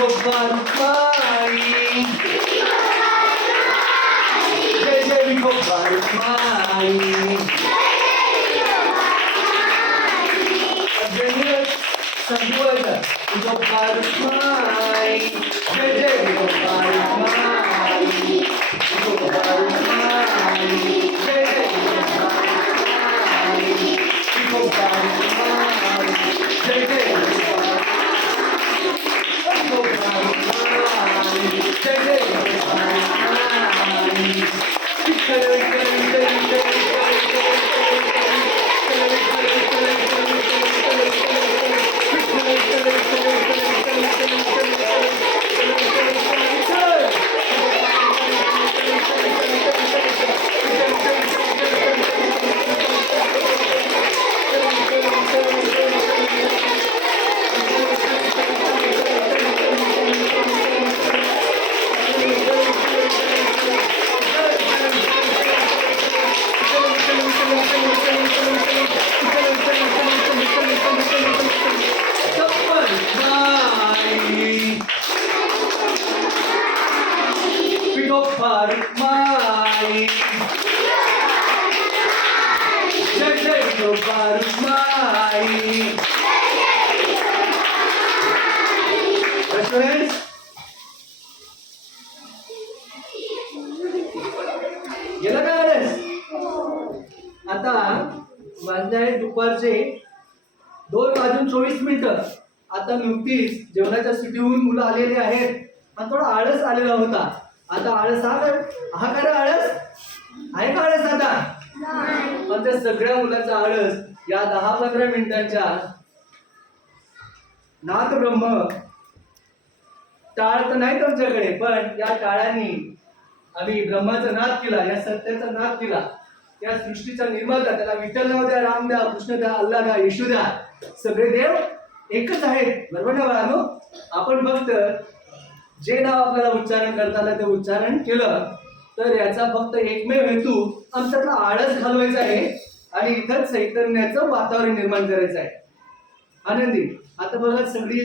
roubar o pai. Deixa ele roubar o pai. Deixa ele roubar o pai. A primeira sanduícha roubar o pai. Farukmai Jai Jai Vito Farukmai Students गेलं का आता वाजले आहे दुपारचे दोन वाजून चोवीस मिनिटं. आता नुकतीच जेवणाच्या सुट्टीहून मुलं आलेली आहेत. आणि थोडा आळस आलेला होता. आता आळस हा काय हा काय रे आळस. आहे का आळस आता? पण त्या सगळ्या मुलाचा आळस या दहा पंधरा मिनिटांच्या नाथ ब्रह्म टाळ तर नाही तुमच्याकडे पण या टाळांनी आम्ही ब्रह्माचा नाद केला या सत्याचा नाद केला. या सृष्टीचा निर्माता त्याला विठ्ठल नाव द्या राम द्या कृष्ण द्या अल्ला द्या येशू द्या. सगळे देव एकच आहेत. बरोबर ना बाळांनो? आपण फक्त जे नाव आपल्याला उच्चारण करताना ते उच्चारण केलं तर याचा फक्त एकमेव हेतू आमच्यातला आळस घालवायचा आहे आणि इथं चैतन्याचं वातावरण निर्माण करायचं आहे. आनंदी आता बघा सगळी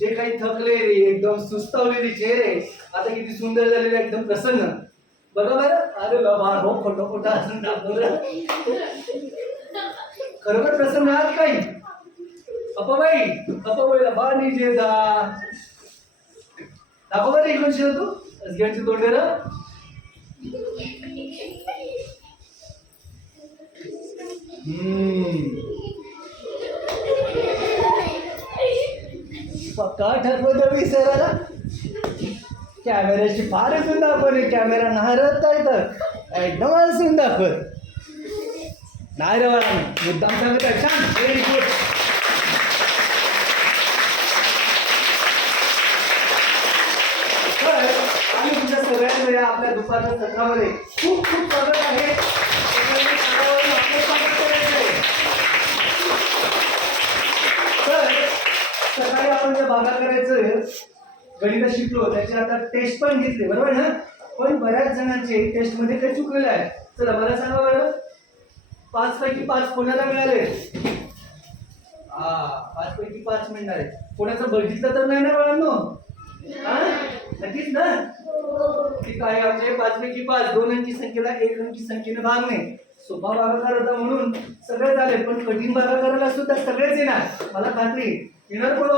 जे काही थकलेली एकदम सुस्तावलेली चेहरे आता किती सुंदर झालेले एकदम प्रसन्न. बघा बरं. अरे बाबा हो खोटं खोटं असून दाखवलं खरोखर प्रसन्न आहात काही? अपाबाई अपाबाईला बा जे जा. दाखव बरं इकडून शिर तू असग्यांची तोंडेर हम्म. पक्का ठरवत विसरायला कॅमेऱ्याची फार असून दाखवली कॅमेरा नाहरत काय तर एकदम असून दाखवत नाही रे बाळा मुद्दाम सांगत आहे. छान. व्हेरी गुड तर आम्ही तुमच्या सगळ्यांना या आपल्या दुपारच्या सत्रामध्ये खूप खूप स्वागत आहे. तर सकाळी आपण जे भागा करायचं गणित शिकलो त्याचे आता टेस्ट पण घेतले बरोबर ना? पण बऱ्याच जणांचे टेस्टमध्ये काही चुकलेलं आहे. चला मला सांगा बरं. पाच पैकी पाच कोणाला मिळाले हा पाच पैकी पाच मिळणार आहे. कोणाचं बघितलं तर नाही ना बाळांनो नक्कीच ना? ठीक आहे आमचे पाच पैकी पाच दोन अंकी संख्येला एक अंकी संख्येने भागणे सोपा भागाकार होता म्हणून सगळे झाले पण कठीण भागाकाराला सुद्धा सगळेच येणार. मला खात्री येणार कोण